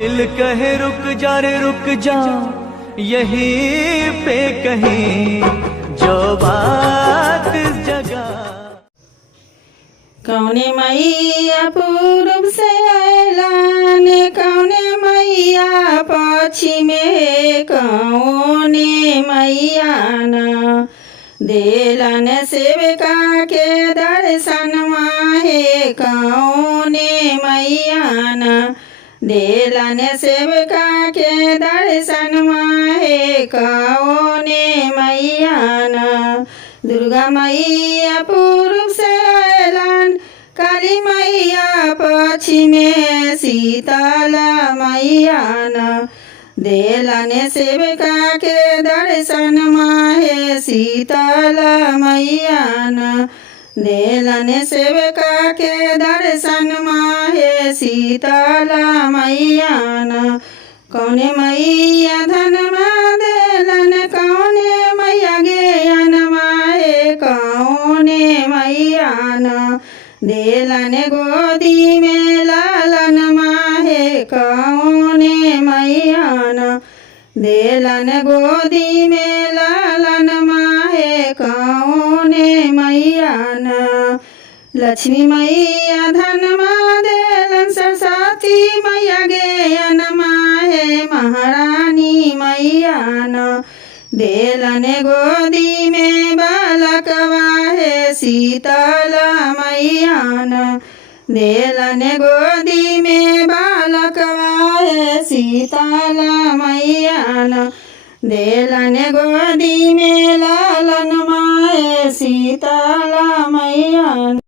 दिल कहे रुक जा रे रुक जा, यहीं पे कहीं जो बात इस जगह। कौने मैया पूर्व से ऐलान, कौने मैया पश्चिमे, कौने मैया न देलन सेविका के दर्शन माहे, कौने मैया न देलन सेविका के दर्शन माहे, कौने मैया न दुर्गा मैया पूर्व से ऐलान, काली मैया पश्चिमे, शीतला मैया न देलन सेविका के दर्शन माहे, शीतला मैया न देलन सेविका के दर्शन माहे, शीतला मैया न कौने मैया धनमा देलन, कौने मैया ज्ञान माहे, कौने मैया न देलन गोदी में लालन माहे, कौने मैया न देलन गोदी में लालन माहे, कौने मैया न लक्ष्मी मैया धनमा देलन, सरस्वती मैया ज्ञान माहे, महारानी मैया न देलन गोदी में बालक वाहे, शीतला मैया न देलन गोदी में बालक वाहे, शीतला मैया न देलन गोदी में लालन माहे, शीतला मैया।